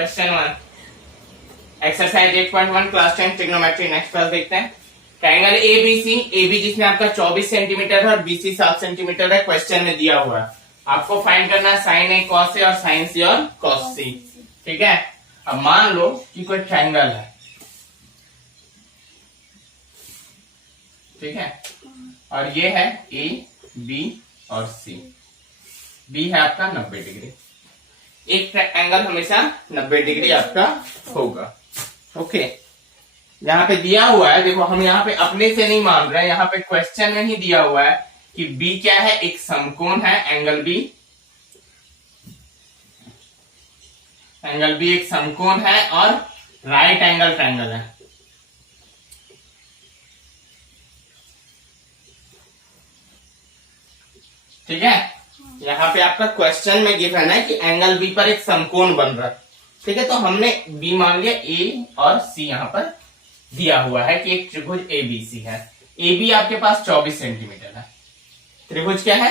Question 1 exercise 8.1 class 10 trigonometry. Next class देखते हैं। Triangle ABC, AB जिसमें आपका 24 सेंटीमीटर है और बीसी 7 सेंटीमीटर है, क्वेश्चन में दिया हुआ है। आपको फाइंड करना है साइन ए कॉस ए और साइन सी और कॉस सी। ठीक है। अब मान लो कि कोई ट्रायंगल है, ठीक है, और ये है ए बी और सी। बी है आपका 90 डिग्री। एक एंगल हमेशा 90 डिग्री आपका होगा। ओके, यहाँ पे दिया हुआ है, देखो हम यहाँ पे अपने से नहीं मान रहे हैं, यहाँ पे क्वेश्चन में ही दिया हुआ है कि बी क्या है, एक समकोण है। एंगल बी एक समकोण है और राइट एंगल ट्रायंगल है। ठीक है, यहाँ पे आपका क्वेश्चन में गिवन है कि एंगल बी पर एक समकोण बन रहा है। ठीक है, तो हमने बी मान लिया, ए और सी यहाँ पर दिया हुआ है कि एक त्रिभुज एबीसी है। एबी आपके पास 24 सेंटीमीटर है, त्रिभुज क्या है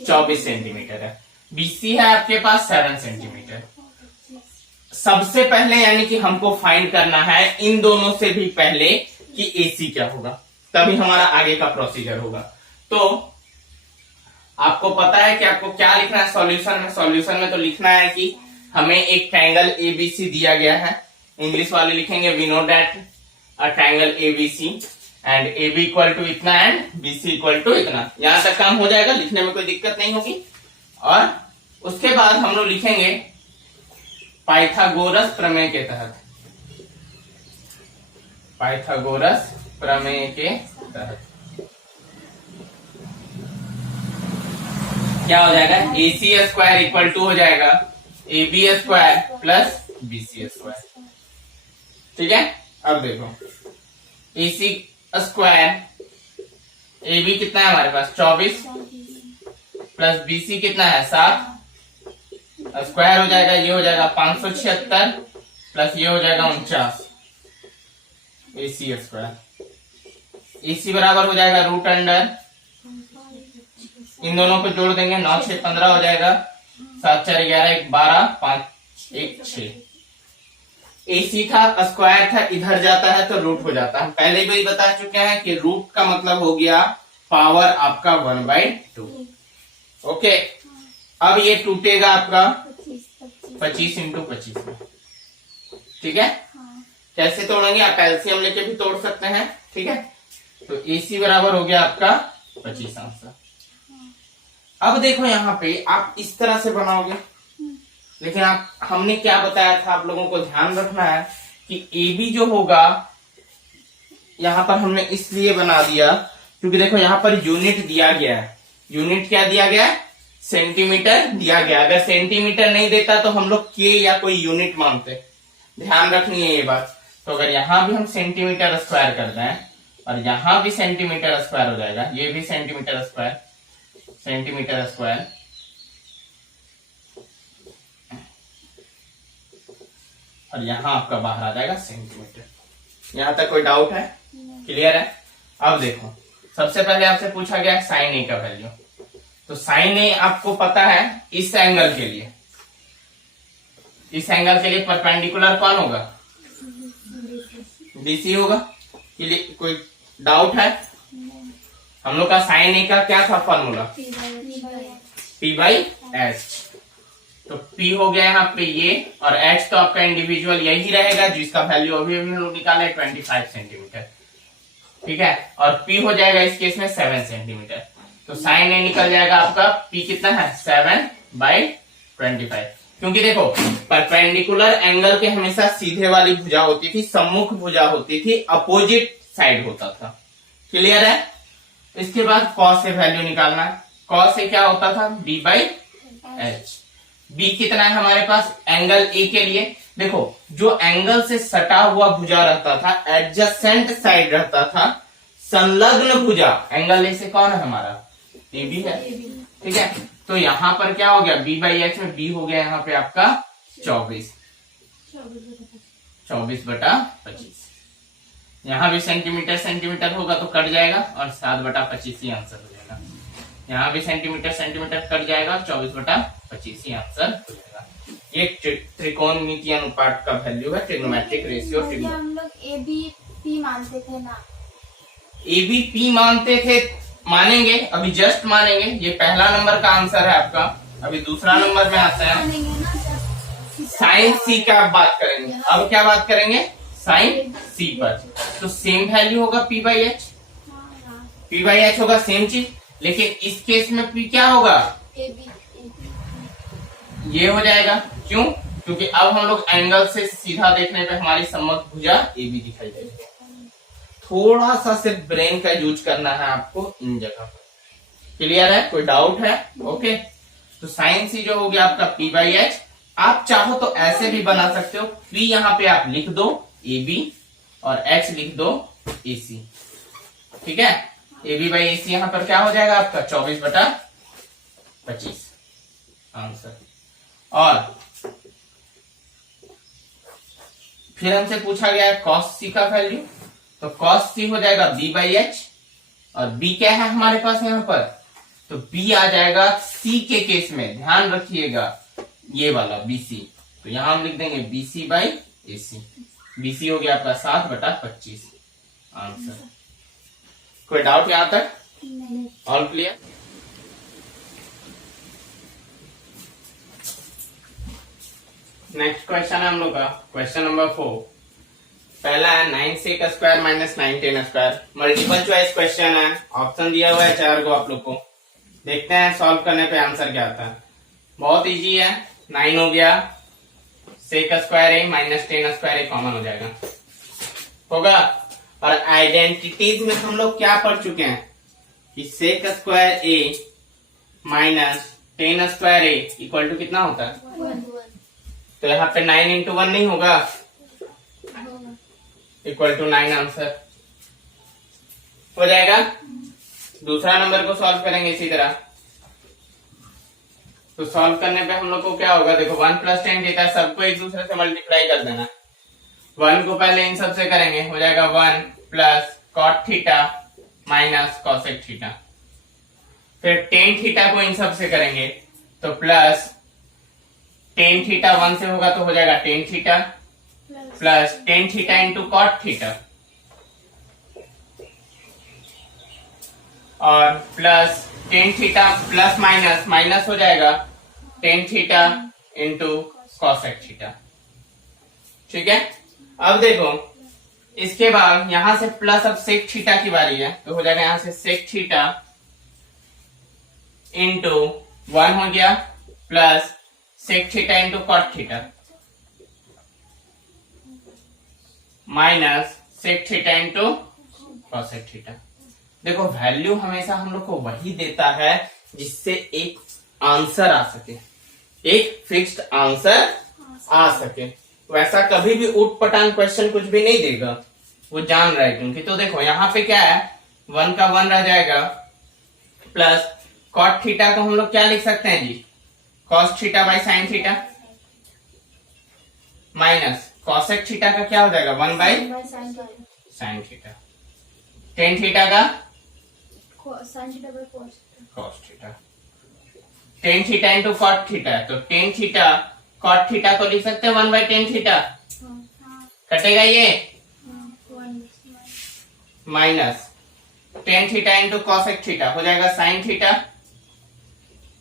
24 सेंटीमीटर है। बीसी है आपके पास 7 सेंटीमीटर। सबसे पहले यानी कि हमको फाइंड करना है इन दोनों से भी पहले कि एसी क्या होगा, तभी हमारा आगे का प्रोसीजर होगा। तो आपको पता है कि आपको क्या लिखना है सॉल्यूशन में। सॉल्यूशन में तो लिखना है कि हमें एक ट्रायंगल एबीसी दिया गया है। इंग्लिश वाले लिखेंगे we know that a triangle ABC and AB equal to इतना एंड BC इक्वल टू इतना। यहां तक काम हो जाएगा, लिखने में कोई दिक्कत नहीं होगी। और उसके बाद हम लोग लिखेंगे पाइथागोरस प्रमेय के तहत, पाइथागोरस प्रमेय के तहत क्या हो जाएगा, AC स्क्वायर इक्वल टू हो जाएगा AB square plus BC square. ठीक है, अब देखो AC स्क्वायर, AB कितना है हमारे पास 24 प्लस BC कितना है 7, स्क्वायर हो जाएगा, ये हो जाएगा 576 प्लस ये हो जाएगा 49 AC स्क्वायर। AC बराबर हो जाएगा रूट अंडर, इन दोनों को जोड़ देंगे 9 6 15 हो जाएगा, 7 4 11 1 12 5 1 6। AC था स्क्वायर था, इधर जाता है तो रूट हो जाता है। हम पहले भी बता चुके हैं कि रूट का मतलब हो गया पावर आपका 1/2। ओके, अब ये टूटेगा आपका 25 इंटू 25 में। ठीक है, कैसे तोड़ेंगे, आप एलसीएम लेके भी तोड़ सकते हैं। ठीक है, तो AC बराबर हो गया आपका 25 आंसर। अब देखो यहाँ पे आप इस तरह से बनाओगे, लेकिन हमने क्या बताया था, आप लोगों को ध्यान रखना है कि AB जो होगा यहाँ पर हमने इसलिए बना दिया क्योंकि देखो यहाँ पर यूनिट दिया गया है। यूनिट क्या दिया गया है, सेंटीमीटर दिया गया। अगर सेंटीमीटर नहीं देता तो हम लोग के या कोई यूनिट मानते, ध्यान रखनी है ये बात। तो अगर यहाँ भी हम सेंटीमीटर स्क्वायर कर दें और यहाँ भी सेंटीमीटर स्क्वायर हो जाएगा, ये भी सेंटीमीटर स्क्वायर, सेंटीमीटर स्क्वायर, और यहां आपका बाहर आ जाएगा सेंटीमीटर। यहां तक कोई डाउट है, क्लियर है। अब देखो सबसे पहले आपसे पूछा गया साइन ए का वैल्यू, तो साइन ए आपको पता है इस एंगल के लिए, इस एंगल के लिए परपेंडिकुलर कौन होगा, BC होगा। कोई डाउट है, हम लोग का साइन ए का क्या था फॉर्मूला, P/H। तो P हो गया यहाँ पे ये, और H तो आपका इंडिविजुअल यही रहेगा जिसका वैल्यू अभी हम लोग निकाला है 25 सेंटीमीटर। ठीक है, और P हो जाएगा इस केस में 7 सेंटीमीटर। तो साइन ए निकल जाएगा आपका P कितना है 7/25। क्योंकि देखो परपेंडिकुलर एंगल के हमेशा सीधे वाली भुजा होती थी, सम्मुख भुजा होती थी, अपोजिट साइड होता था। क्लियर है। इसके बाद कॉस से वैल्यू निकालना है। कॉस से क्या होता था B/H। B कितना है हमारे पास एंगल ए के लिए, देखो जो एंगल से सटा हुआ भुजा रहता था, एडजेसेंट साइड रहता था, संलग्न भुजा एंगल ए से कौन है हमारा AB है। ठीक है, तो यहां पर क्या हो गया B/H में B हो गया यहाँ पे आपका 24/25। यहाँ भी सेंटीमीटर सेंटीमीटर होगा तो कट जाएगा और 7/25 ही आंसर हो जाएगा। यहाँ भी सेंटीमीटर सेंटीमीटर कट जाएगा, 24/25 ही आंसर हो जाएगा। ये त्रिकोणमितीय अनुपात का वैल्यू है, ट्रिग्नोमेट्रिक रेशियो। हम लोग ए बी पी मानते थे ना, ए बी पी मानते थे, मानेंगे अभी जस्ट मानेंगे। ये पहला नंबर का आंसर है आपका। अभी दूसरा नंबर में आता है साइन सी का आप बात करेंगे। अब क्या बात करेंगे? साइन सी पर। तो सेम वैल्यू होगा P by H, P by H होगा सेम चीज, लेकिन इस केस में पी क्या होगा? ये हो जाएगा। क्यों? क्योंकि अब हम लोग एंगल से सीधा देखने पे हमारी सम्मुख भुजा ए बी दिखाई देगी। थोड़ा सा सिर्फ ब्रेन का यूज करना है आपको इन जगह पर। क्लियर है? कोई डाउट है? ओके। तो साइन सी जो हो गया आपका पी बाई एच। आप चाहो तो ऐसे भी बना सकते हो, पी यहाँ पे आप लिख दो ए बी और एच लिख दो ए सी। ठीक है? ए बी बाई ए सी यहाँ पर क्या हो जाएगा आपका? 24/25 आंसर। और फिर हमसे पूछा गया है कॉस सी का वैल्यू, तो कॉस सी हो जाएगा बी बाई एच, और बी क्या है हमारे पास यहाँ पर? तो बी आ जाएगा सी के केस में, ध्यान रखिएगा ये वाला बी सी। तो यहां हम लिख देंगे B C by A C. B C हो गया आपका 7/25 आंसर। कोई डाउट यहां तक? All clear? नेक्स्ट क्वेश्चन है हम लोग का क्वेश्चन नंबर 4। पहला है 9 का square minus 9 10 square. Multiple choice question है, ऑप्शन दिया हुआ है 4 को आप लोग को। देखते हैं सॉल्व करने पे आंसर क्या आता है। बहुत इजी है। 9 हो गया, सेक square A minus 10 square A common हो जाएगा, होगा। और आइडेंटिटीज में हम लोग क्या पढ़ चुके हैं कि sec square A minus 10 square A equal to कितना होता है? तो यहाँ पे 9 इंटू 1 नहीं होगा, इक्वल टू 9 आंसर हो जाएगा। दूसरा नंबर को सॉल्व करेंगे इसी तरह। तो सॉल्व करने पे हम लोग को क्या होगा? देखो 1 प्लस 10 थीटा, सबको एक दूसरे से मल्टीप्लाई कर देना। 1 को पहले इन सब से करेंगे, हो जाएगा 1 plus cot theta minus cosec theta. फिर टेन थीटा को इन सब से करेंगे, तो प्लस टेन थीटा 1 से होगा तो हो जाएगा tan theta plus tan theta into cot theta, और plus tan theta plus minus minus हो जाएगा tan theta into cosec theta. ठीक है? अब देखो इसके बाद यहां से प्लस, अब सेक थीटा की बारी है, तो हो जाएगा यहां से सेक थीटा इंटू 1 हो गया plus sec theta into cot theta minus sec theta into cosec theta. देखो वैल्यू हमेशा हम लोग को वही देता है जिससे एक आंसर आ सके, एक फिक्स्ड आंसर आ सके। वैसा कभी भी उठ पटांग क्वेश्चन कुछ भी नहीं देगा, वो जान रहा है क्योंकि। तो देखो यहाँ पे क्या है, 1 का 1 रह जाएगा प्लस कॉट थीटा को हम लोग क्या लिख सकते हैं जी? Cos theta by sine theta minus cosec theta का क्या हो जाएगा? 1 by sine theta. Tan theta का cos theta. Tan theta into cot theta, तो टेन थीटा कॉट थीटा को लिख सकते हैं 1 बाई टेन थीटा। कटेगा ये minus tan theta into cosec theta हो जाएगा sine theta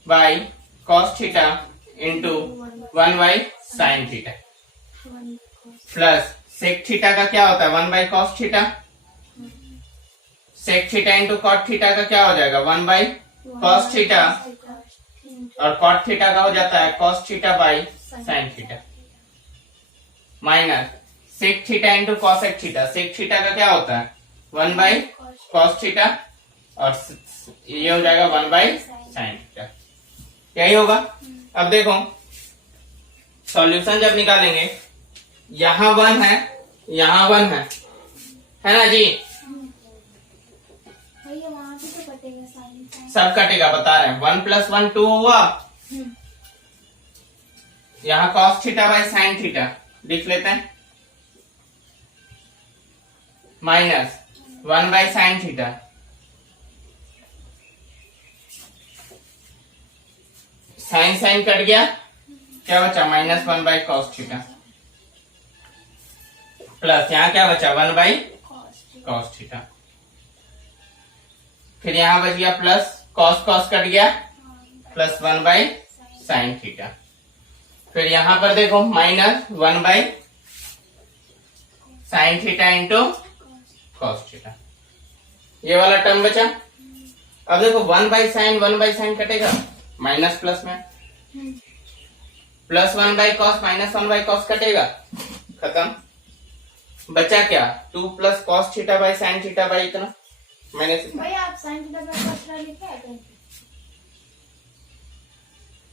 by cos theta into 1 by sine theta plus sec theta का क्या होता है? 1 by cos theta. Sec theta into cot theta का क्या हो जाएगा? 1 बाई कॉस थीटा, और कॉट थीटा का हो जाता है cos theta by sine theta minus sec theta into cosec theta. Sec theta का क्या होता है? 1 बाई कॉस थीटा, और ये हो जाएगा 1 बाई साइन थीटा। यही होगा। अब देखो सॉल्यूशन जब निकालेंगे, यहाँ 1 है, यहाँ 1 है ना जी? सब कटेगा, बता रहे हैं। 1 प्लस 1 2 हुआ, यहाँ cos theta by sine theta लिख लेते हैं minus 1 by sine theta sine sine cut गया, क्या बचा minus 1 by cos theta plus यहाँ क्या बचा 1 बाई कॉस थीटा। फिर यहाँ बच गया प्लस कॉस कॉस कट गया प्लस 1 बाई साइन थीटा। फिर यहाँ पर देखो minus 1 by sine theta into cos theta, ये वाला टर्म बचा। अब देखो 1 बाई साइन कटेगा माइनस प्लस में, plus 1 by cos minus 1 by cos कटेगा, खत्म। बचा क्या 2 plus cos theta by sine theta by इतना मैंने भाई आप sign theta by cos theta लिखे हैं क्या?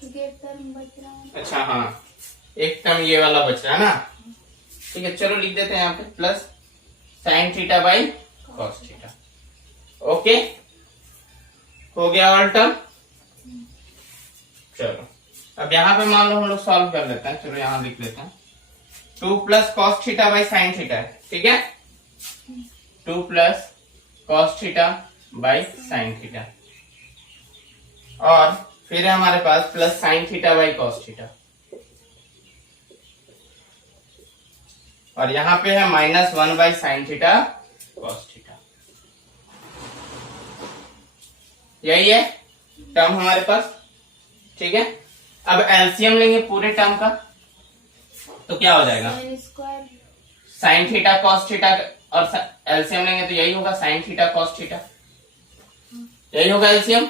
क्योंकि एक टर्म बच रहा है। अच्छा हाँ, एक टर्म ये वाला बच रहा है ना, ठीक है। चलो लिख देते हैं यहाँ पे plus sine theta by cos theta. Okay, हो गया ऑल टर्म। चलो अब यहाँ पे मान लो हम लोग सॉल्व कर लेते हैं। चलो यहाँ लिख लेते हैं 2 plus cos theta by sine theta है, ठीक है। 2 plus cos theta by sine theta, और फिर है हमारे पास plus sine theta by cos theta, और यहाँ पे है minus 1 by sine theta cos theta. यही है टर्म हमारे पास, ठीक है। अब एलसीएम लेंगे पूरे टर्म का, तो क्या हो जाएगा साइन थीटा कॉस थीटा, और एलसीएम लेंगे तो यही होगा साइन थीटा कॉस थीटा, यही होगा एलसीएम।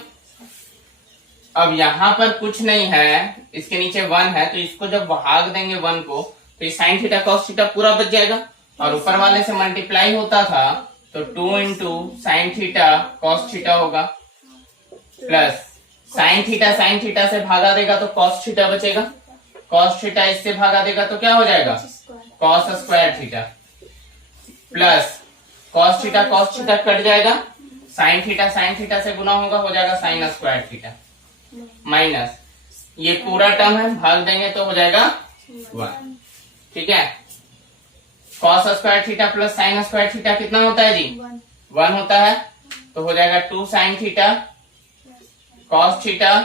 अब यहाँ पर कुछ नहीं है, इसके नीचे 1 है, तो इसको जब भाग देंगे 1 को, तो ये साइन थीटा कॉस थीटा पूरा बच जाएगा, और ऊपर वाले से मल्टीप्लाई होता था तो 2 into sine theta cos theta होगा, प्लस साइन थीटा से भागा देगा तो कॉस थीटा बचेगा, कॉस थीटा इससे भागा देगा तो क्या हो जाएगा cos square theta, plus cos theta cut जाएगा, साइन थीटा से गुना होगा, हो जाएगा साइन स्क्वायर थीटा, माइनस ये पूरा टर्म है, भाग देंगे तो हो जाएगा 1, ठीक है। Cos square theta plus sine square theta कितना होता है जी 1 होता है, तो हो जाएगा 2 sign theta cos theta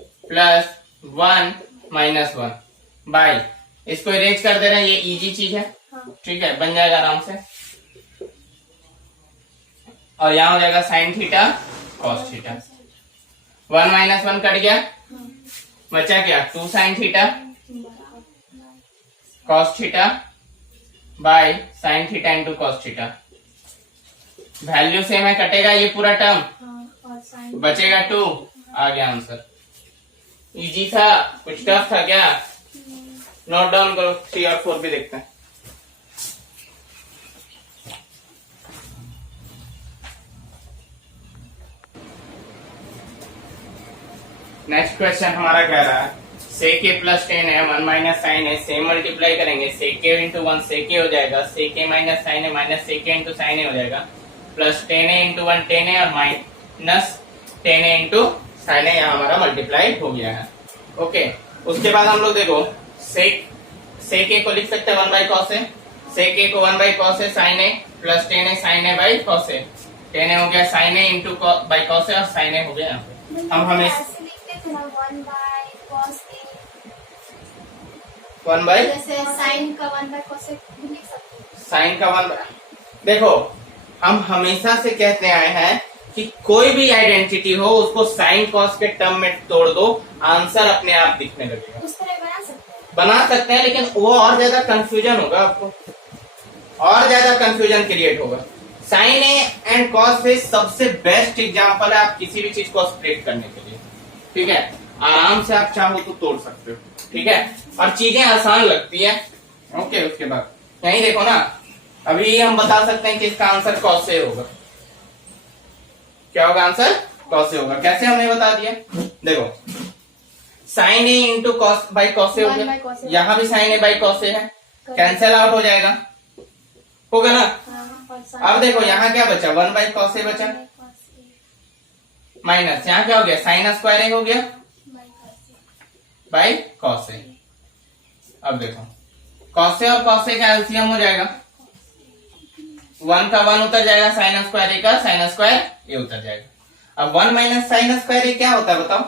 plus 1 minus 1 by, इसको इरेज कर दे रहे हैं, ये इजी चीज है, ठीक है, बन जाएगा आराम से। और यहाँ हो जाएगा sine theta cos theta, 1 minus 1 cut गया, बचा क्या 2 sign theta cos theta by sine theta into cos theta. Value same है, कटेगा ये पूरा टर्म, बचेगा 2, आ गया आंसर। इजी था, कुछ टफ था क्या? नोट डाउन करो, 3 और 4 भी देखते हैं। नेक्स्ट क्वेश्चन हमारा कह रहा है sec a प्लस 10 है, 1 माइनस साइन है, सेम मल्टीप्लाई करेंगे, sec a into 1 sec a हो जाएगा, sec a माइनस साइन है minus sec a into sine a हो जाएगा, प्लस 10a इंटू 1 10a और minus 10a into sine a, यहाँ हमारा मल्टीप्लाई हो गया है। ओके, उसके बाद हम लोग देखो sec a को लिख सकते हैं 1 by cos A, sec a को 1 by cos A sine A plus 10a sine A by cos A, 10a हो गया sine A into by cos A और साइन ए हो गया यहाँ पे। हम हमें 1 बाई जैसे साइन का 1 बाई कॉस भी लिख सकते हैं, साइन का 1 देखो, हम हमेशा से कहते आए हैं कि कोई भी आइडेंटिटी हो उसको साइन कॉस के टर्म में तोड़ दो, आंसर अपने आप दिखने लगेगा। उस तरह बना सकते हैं, लेकिन वो और ज्यादा कंफ्यूजन होगा, आपको और ज्यादा कंफ्यूजन क्रिएट होगा। Sign A and cos A सबसे बेस्ट एग्जांपल है आप किसी भी चीज को स्प्लिट करने के लिए, ठीक है। आराम से आप चाहो तो तोड़ सकते हो, ठीक है, और चीजें आसान लगती है। ओके, उसके बाद यही देखो ना, अभी हम बता सकते हैं कि इसका आंसर कॉस ए होगा। क्या होगा आंसर? कॉस ए होगा। कैसे हमने बता दिया, देखो sine A into cos by cos A हो गया, यहाँ भी sine A by cos A है, कैंसिल आउट हो जाएगा, होगा ना। अब देखो यहाँ क्या बचा 1 बाई कॉस ए बचा, माइनस यहाँ क्या हो गया साइन स्क्वायर ए हो गया बाई कॉस ए। अब देखो कॉस ए और कॉस ए का एलसीएम हो जाएगा, 1 का 1 उतर जाएगा, साइन स्क्वायर ए का साइन स्क्वायर ए उतर जाएगा। अब 1 माइनस साइन स्क्वायर ए क्या होता है बताओ?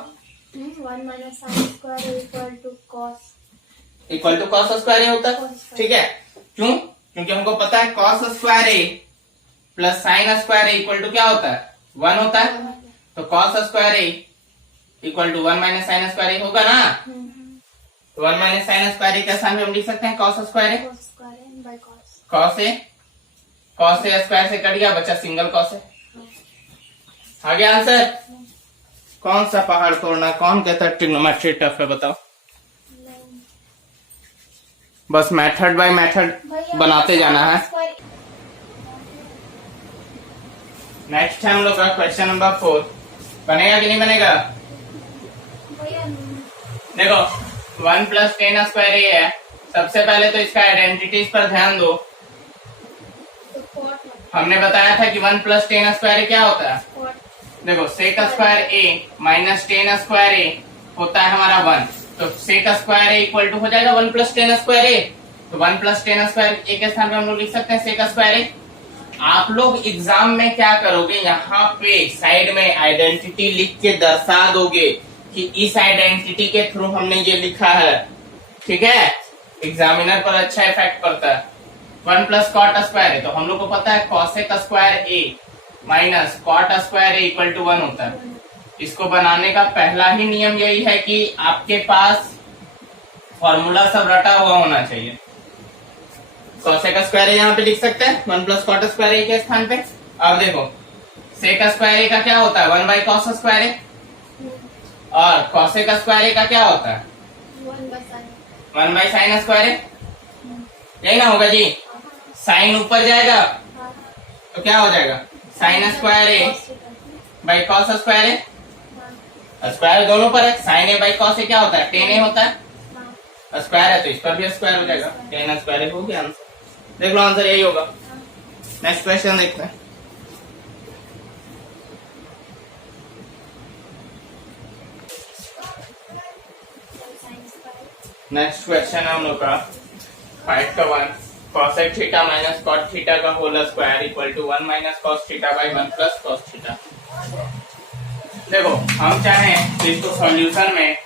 1 minus sine square equal to cos equal to cos square A होता है। Cos square। ठीक है, क्यों? क्योंकि हमको पता है cos square A plus sine square A equal to क्या होता है? 1 होता है। तो cos square A equal to 1 minus sine square A होगा ना। तो 1 माइनस साइन स्क्वायर ए के स्थान पे हम लिख सकते हैं cos square A. cos square n by cos। Cos A square से कट गया, बचा सिंगल कॉस ए। आ गया आंसर। कौन सा पहाड़ तोड़ना, कौन कहता है ट्रिग्नोमेट्री टफ है, बताओ। नहीं। बस मेथड बाय मेथड भैया, बनाते जाना है। square- नेक्स्ट है हम लोग का क्वेश्चन नंबर 4। बनेगा कि नहीं बनेगा? भैया देखो 1 प्लस टेन स्क्वायर ए है। सबसे पहले तो इसका आइडेंटिटीज पर ध्यान दो। तो cot मतलब हमने बताया था कि 1 प्लस टेन स्क्वायर ए क्या होता है? cot देखो sec square A minus tan square A होता है हमारा 1। तो sec square A equal to हो जाएगा 1 प्लस टेन स्क्वायर ए। तो 1 प्लस टेन स्क्वायर ए के स्थान पे हम लोग लिख सकते हैं सेक स्क्वायर ए। आप लोग एग्जाम में क्या करोगे, यहाँ पे साइड में आइडेंटिटी लिख के दर्शा दोगे कि इस आइडेंटिटी के थ्रू हमने ये लिखा है। ठीक है, एग्जामिनर पर अच्छा इफेक्ट पड़ता है। 1 प्लस कॉट स्क्वायर ए, तो हम लोग को पता है cosec square A minus cot square A equal to 1 होता है। इसको बनाने का पहला ही नियम यही है कि आपके पास फॉर्मूला सब रटा हुआ होना चाहिए। कॉसेक स्क्वायर ए यहाँ पे लिख सकते हैं 1 प्लस कॉट स्क्वायर ए के स्थान पे। अब देखो सेक स्क्वायर ए का क्या होता है 1 बाई कॉस स्क्वायर ए, और कॉसेक स्क्वायर ए का क्या होता है 1 by sin। 1 by sine square A. यही ना होगा जी, साइन ऊपर जाएगा तो क्या हो जाएगा sign square A by cos square A. Square दोनों पर है, साइन ए बाई कॉस ए क्या होता है टेन ए होता है। स्क्वायर है तो इस पर भी स्क्वायर हो जाएगा, टेन स्क्वायर ए हो गया आंसर। देख लो आंसर यही होगा। नेक्स्ट क्वेश्चन देखते हैं। नेक्स्ट क्वेश्चन है हम लोग का 5 का 1 cosec theta minus cot theta का whole square equal to 1 minus cos theta by 1 plus cos theta. देखो हम चाहें तो इसको सॉल्यूशन में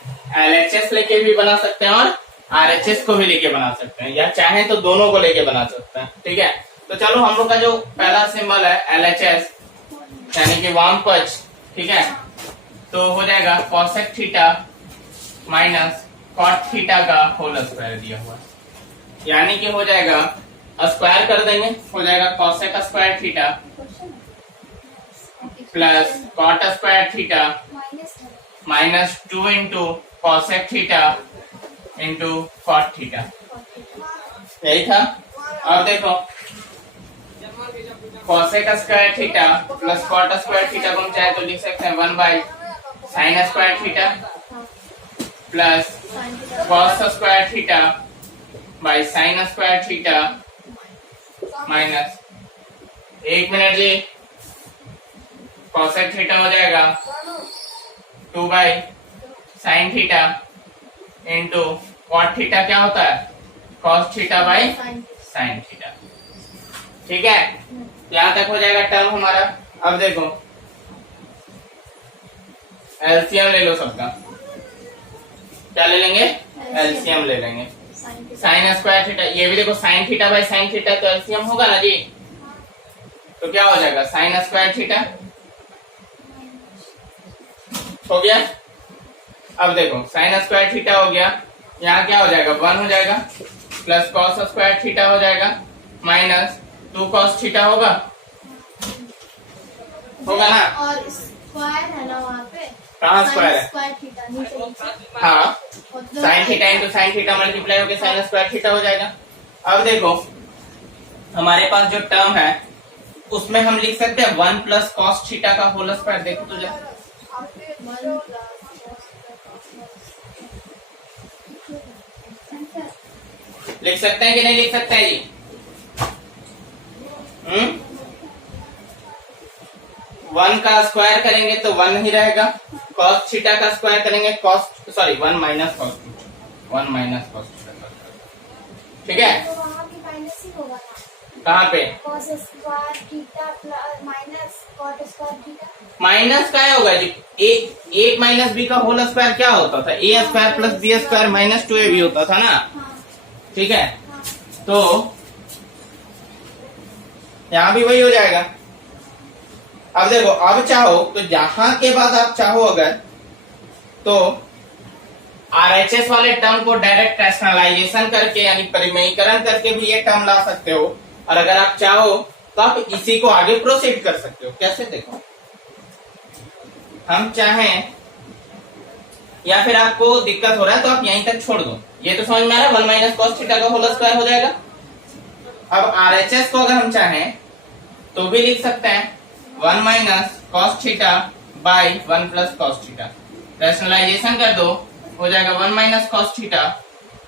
LHS लेके भी बना सकते हैं और RHS को भी लेके बना सकते हैं, या चाहें तो दोनों को लेके बना सकते हैं। ठीक है, तो चलो हम लोग का जो पहला सिंबल है LHS यानी कि वाम पक्ष, ठीक है, तो हो जाएगा cosec theta minus cot theta का होल स्क्वायर दिया हुआ, यानी कि हो जाएगा स्क्वायर कर देंगे, हो जाएगा cosec square theta plus cot square theta minus 2 into cosec theta into cot theta. यही था। अब देखो cosec square theta plus cot square theta को हम चाहे तो लिख सकते हैं 1 by sine square theta plus cos square theta by sine square theta minus, एक मिनट जी, cosec थीटा हो जाएगा 2 by sine theta into cot theta क्या होता है cos theta by sine theta. ठीक है, यहाँ तक हो जाएगा टर्म हमारा। अब देखो एलसीएम ले लो सबका। क्या ले लेंगे? एलसीएम ले लेंगे। साइन स्क्वायर थीटा, ये भी देखो sign theta by sine theta तो एलसीएम होगा ना जी, तो क्या हो जाएगा साइन स्क्वायर थीटा हो गया। अब देखो साइन स्क्वायर थीटा हो गया, यहाँ क्या हो जाएगा 1 हो जाएगा प्लस कॉस स्क्वायर थीटा हो जाएगा माइनस 2 कॉस थीटा होगा ना। और स्क्वायर है ना वहाँ पे, कहाँ स्क्वायर है? स्क्वायर थीटा नीचे। हाँ, sine theta into sine theta multiply होकर साइन स्क्वायर थीटा हो जाएगा। अब देखो हमारे पास जो टर्म है उसमें हम लिख सकते हैं 1 प्लस कॉस थीटा का होल स्क्वायर। देखो तो जा लिख सकते हैं कि नहीं लिख सकते हैं जी? 1 का स्क्वायर करेंगे तो 1 ही रहेगा, cos थीटा का स्क्वायर करेंगे 1 minus cos theta, 1 minus cos theta. ठीक है, तो वहाँ भी माइनस ही होगा ना, कहाँ पे cos square theta plus minus cot square theta. Minus का होगा जी? एक माइनस बी का होल स्क्वायर क्या होता था? A square plus B square minus 2ab होता था ना। ठीक है, तो यहां भी वही हो जाएगा। अब देखो, अब चाहो तो यहां के बाद आप चाहो अगर तो आरएचएस वाले टर्म को डायरेक्ट रैशनलाइजेशन करके यानी परिमेयीकरण करके भी ये टर्म ला सकते हो, और अगर आप चाहो तो आप इसी को आगे प्रोसीड कर सकते हो। कैसे, देखो हम चाहें या फिर आपको दिक्कत हो रहा है तो आप यहीं तक छोड़ दो, ये तो समझ में आ रहा है। 1 माइनस कॉस थीटा का होल स्क्वायर हो जाएगा। अब आरएचएस को अगर हम चाहें तो भी लिख सकते हैं 1 minus cos theta by 1 plus cos theta. Rationalisation कर दो, हो जाएगा 1 माइनस कॉस थीटा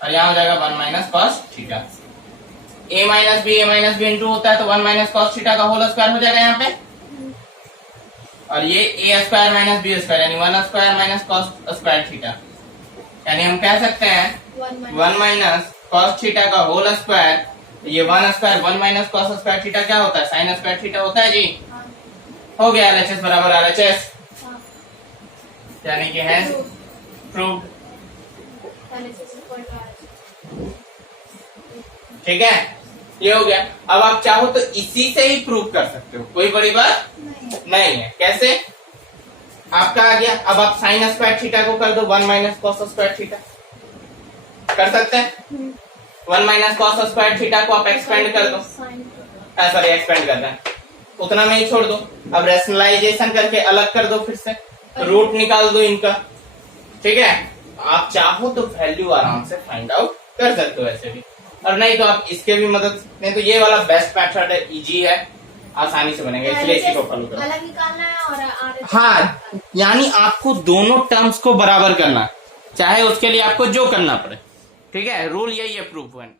और यहाँ हो जाएगा 1 minus cos theta. a minus B into होता है तो 1 माइनस कॉस थीटा का होल स्क्वायर हो जाएगा यहाँ पे, और ये A square minus B square यानी 1 square minus cos square theta, यानी हम कह सकते हैं 1 माइनस कॉस थीटा का होल स्क्वायर। ये 1 square 1 minus cos square theta क्या होता है, साइन स्क्वायर थीटा होता है जी। हो गया एलएचएस बराबर आरएचएस, यानी कि है प्रूव्ड। ठीक है, ये हो गया। अब आप चाहो तो इसी से ही प्रूव कर सकते हो, कोई बड़ी बात नहीं है। कैसे, आपका आ गया। अब आप साइन स्क्वायर थीटा को कर दो 1 माइनस कॉस स्क्वायर थीटा, कर सकते हैं। 1 माइनस कॉस स्क्वायर थीटा को आप एक्सपेंड कर दो, सॉरी एक्सपेंड कर रहे हैं, उतना में ही छोड़ दो। अब रैशनलाइजेशन करके अलग कर दो, फिर से रूट निकाल दो इनका। ठीक है, आप चाहो तो वैल्यू आराम से फाइंड आउट कर सकते हो ऐसे भी, और नहीं तो आप इसके भी मदद, नहीं तो ये वाला बेस्ट मेथड है, इजी है, आसानी से बनेगा, इसलिए इसी को फॉलो करो। अलग निकालना है और हाँ, यानी आपको दोनों टर्म्स को बराबर करना, चाहे उसके लिए आपको जो करना पड़े। ठीक है, रूल यही है प्रूफ वन।